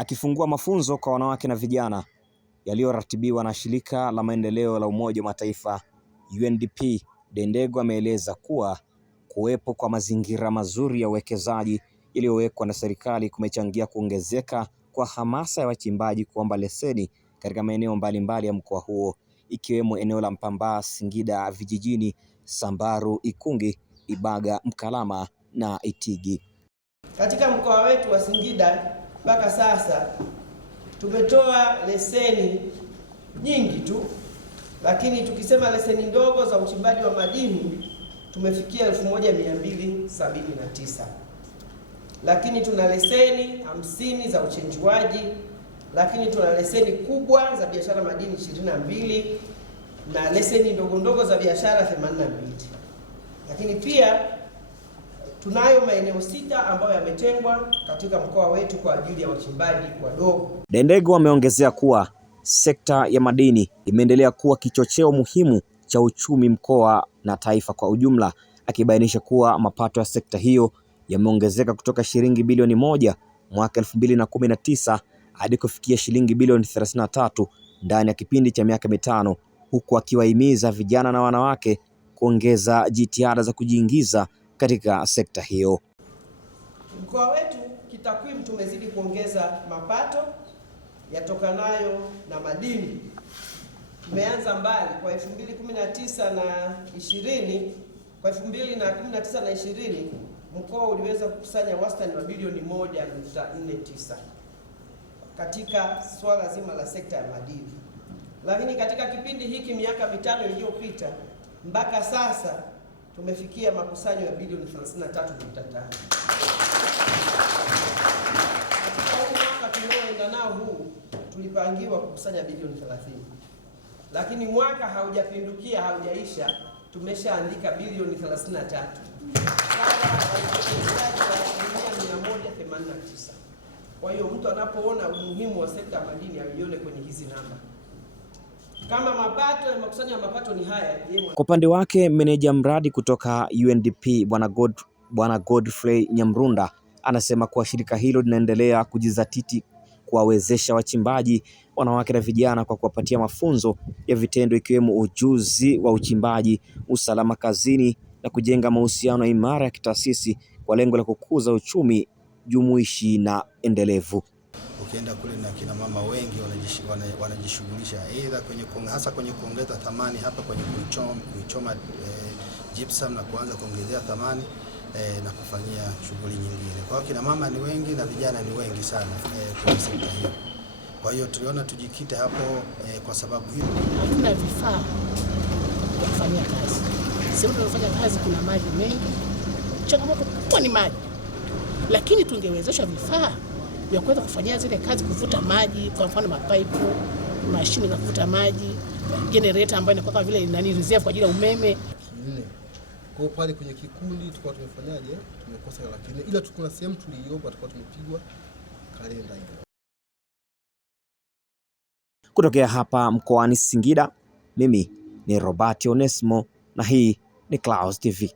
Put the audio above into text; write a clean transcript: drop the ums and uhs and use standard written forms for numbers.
Akifungua mafunzo kwa wanawake na vijana yaliyoratibiwa na shirika la maendeleo la Umoja wa Mataifa UNDP, Dendego ameeleza kuwa kuwepo kwa mazingira mazuri ya uwekezaji iliyowekwa na serikali kumechangia kuongezeka kwa hamasa ya wachimbaji kuomba leseni katika maeneo mbalimbali ya mkoa huo, ikiwemo eneo la Mpambaa, Singida vijijini, Sambaru, Ikungi, Ibaga, Mkalama na Itigi. Katika mkoa wetu wa Singida mpaka sasa tumetoa leseni nyingi tu, lakini tukisema leseni ndogo za uchimbaji wa madini tumefikia 1279, lakini tuna leseni 50 za uchenjuaji, lakini tuna leseni kubwa za biashara madini 22 na leseni ndogo ndogo za biashara 82, lakini pia tunayo maeneo 6 ambayo yametengwa katika mkoa wetu kwa ajili ya wachimbaji wadogo. Dendego ameongezea kuwa sekta ya madini imeendelea kuwa kichocheo muhimu cha uchumi mkoa na taifa kwa ujumla, akibainisha kuwa mapato ya sekta hiyo yameongezeka kutoka shilingi bilioni 1 mwaka 2019 hadi kufikia shilingi bilioni 33 ndani ya kipindi cha miaka mitano, huku akiwahimiza vijana na wanawake kuongeza jitihada za kujiingiza katika sekta hiyo. Mkoa wetu kitakwimu tumezidi kuongeza mapato yatokanayo na madini. Tumeanza mbali kwa 2019 na 20, kwa 2019 na 20 mkoa uliweza kukusanya wastani wa bilioni 1.49 katika swala zima la sekta ya madini. Lakini katika kipindi hiki miaka mitano iliyopita mpaka sasa tumefikia makusanyo ya bilioni 33.5. Mwaka tunaoenda nao huu tulipangiwa kukusanya bilioni 30. Lakini mwaka haujapindukia, haujaisha, tumeshaandika bilioni 33. Sawa 189. Kwa hiyo mtu anapoona umuhimu wa sekta ya madini aione kwenye hizi namba. Kama mapato ya makusanyo ya mapato ni haya. Kwa upande wake meneja mradi kutoka UNDP Bwana Godfrey Nyamrunda anasema kuwa shirika hilo linaendelea kujizatiti kuwawezesha wachimbaji wanawake na vijana kwa kuwapatia mafunzo ya vitendo, ikiwemo ujuzi wa uchimbaji, usalama kazini na kujenga mahusiano imara ya kitaasisi kwa lengo la kukuza uchumi jumuishi na endelevu. Ukienda kule na kina mama wengi wanajishughulisha aidha hasa kwenye kuongeza thamani hapa kwenye kuchoma gypsum na kuanza kuongezea thamani na kufanyia shughuli nyingine. Kwa hiyo kina mama ni wengi na vijana ni wengi sana kwenye sekta hiyo. Kwa hiyo tuliona tujikite hapo kwa sababu hiyo. Hatuna vifaa vya kufanyia kazi. Sehemu tunafanya kazi kuna maji mengi. Changamoto kubwa ni maji. Lakini tungewezesha vifaa vya kuweza kufanyia zile kazi, kuvuta maji, kwa mfano mapaipu, mashine za kuvuta maji, generator ambayo inakuwa vile nani reserve kwa ajili ya umeme. Kwa pale kwenye kikundi tulikuwa tumefanyaje? Tumekosa lakini ila tukuna sehemu tuliomba tulikuwa tumepigwa kalenda hiyo. Kutokea hapa mkoani Singida, mimi ni Robert Onesmo na hii ni Clouds TV.